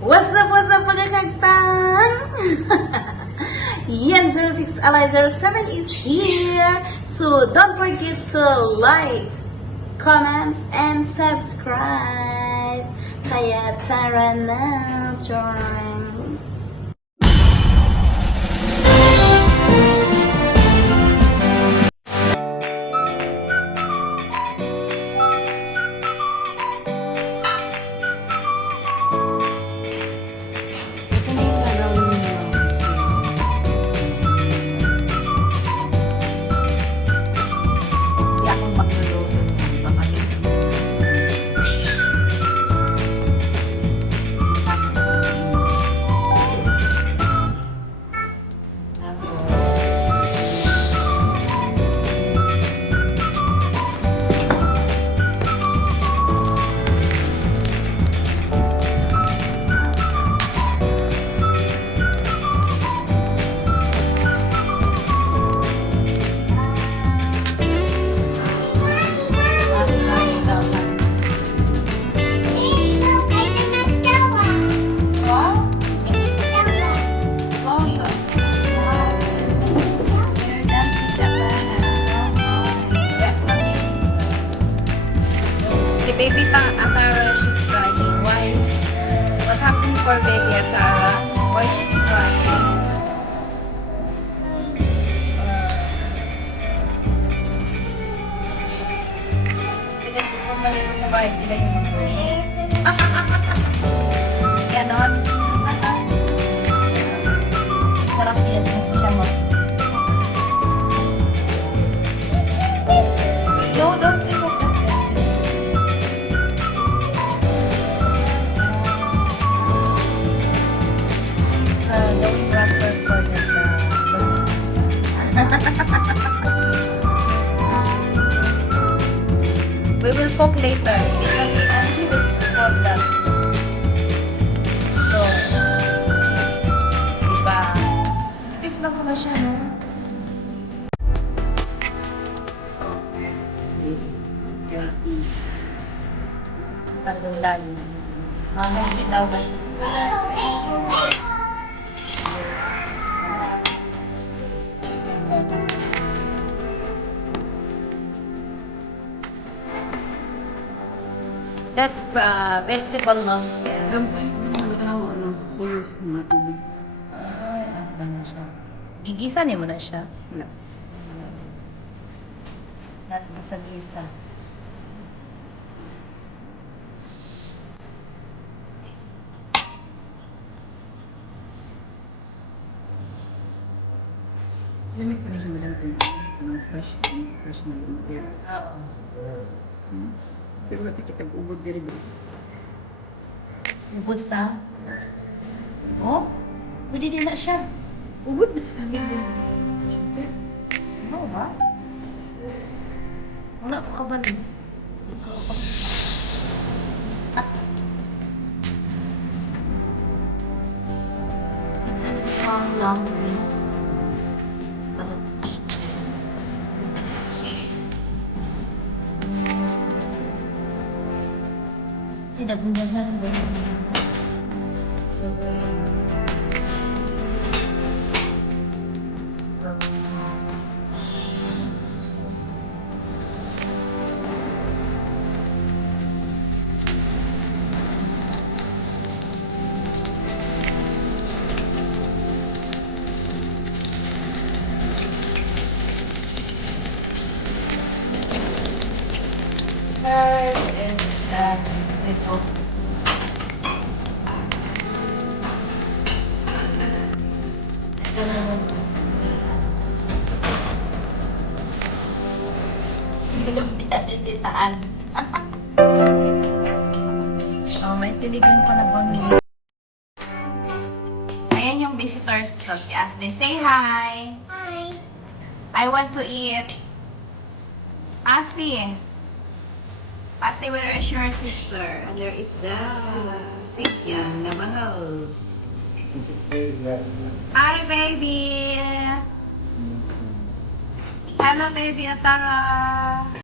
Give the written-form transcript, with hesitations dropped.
What's up mga kagtang? Yan, 06 Ally 07 is here. So don't forget to like, comments, and subscribe. Kaya tara na, join. Baby Atara, she's crying. Why? What happened for baby Atara? Why she's crying? Sige, kung malito sa bahay sila yung ganon. Sarap yan kasi siya mo. No, don't take off that. Going rapper for the we will cook later. And she will cook that. So, diba? Please lang ko na siya, no? Tagdang mga bitaw ba? That's vegetable long. Ano na siya? Gigisa niyo mo na siya? Wala. Gisa-gisa. Lamig pa rin siya madang fresh na lumpia. Oo. Pero natin kita ubod diri ba? Ubod sa? Oh? Pwede din na siya. Ubod ba sa saging din? Siyempre. Ano ba? Wala ko kabalo. Mas lang. Tidak mendengar. Third is that little. Tinditaan. Oh, may siligan pa na bang. Ayan yung visitors ko. Si Ashley, say hi. Hi. I want to eat. Ashley. Ashley, where is your sister? And there is the Cynthia, the bangles. Hi, baby. Hello, baby Atara.